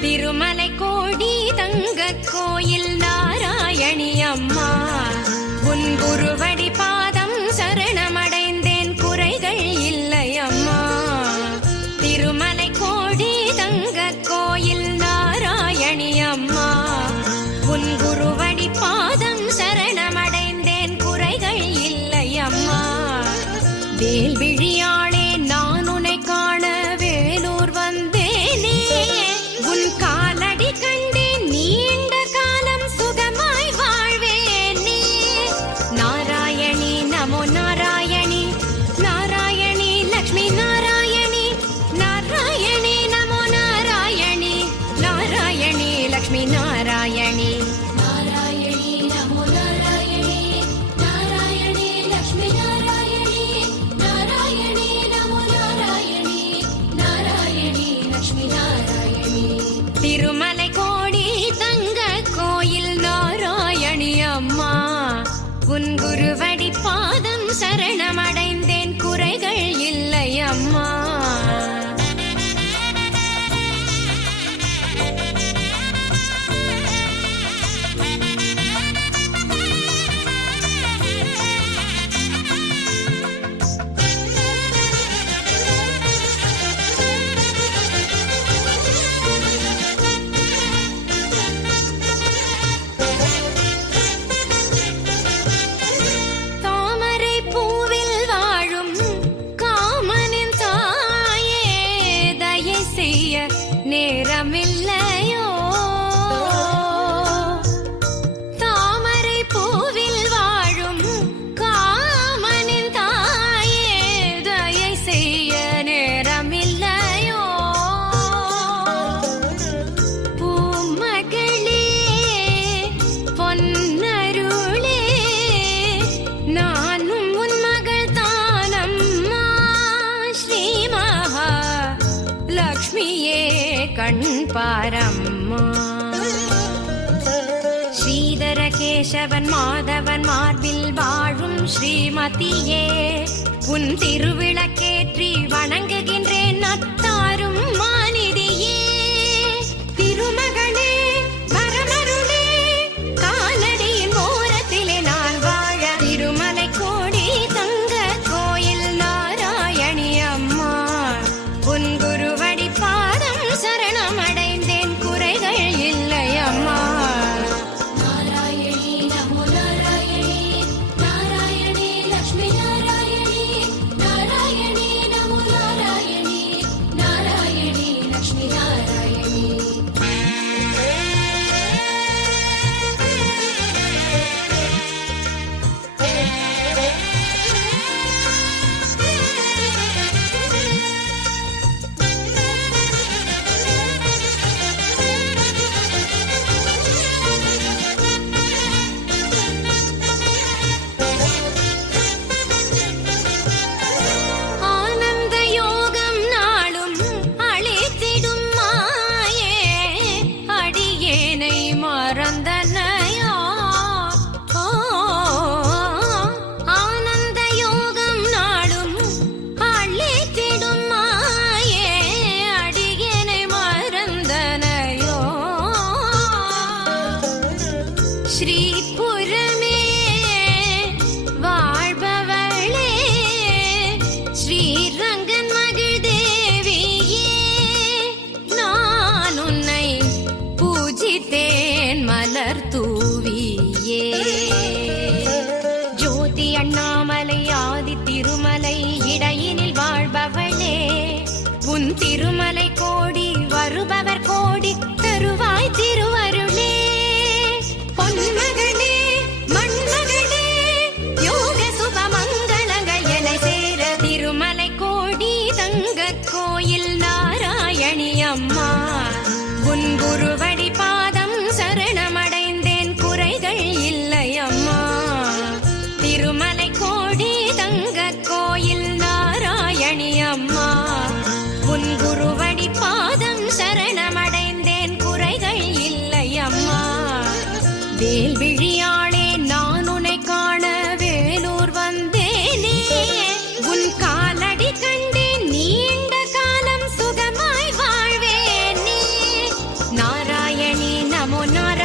திருமலை கோடி தங்க கோயில் நாராயணி அம்மா. உன் குருவன் உன் குருவடி பாதம் சரணமட நேரமே கண் பாரம்மா. ஸ்ரீதர கேசவன் மாதவன் மார்பில் வாழும் ஸ்ரீமதியே உன் திருவிளக்கேற்றி வணங்குகிறேன். திருமலை ஆதி திருமலை இடையினில் வாழ்பவளே. உன் திருமலை கோடி வருப வேல்விழியாளே நான் உன்னை காண வேலூர் வந்தேனே. உன் காலடி கண்டேன் நீண்ட காலம் சுகமாய் வாழ்வேனே. நாராயணி நமோ நாராயணி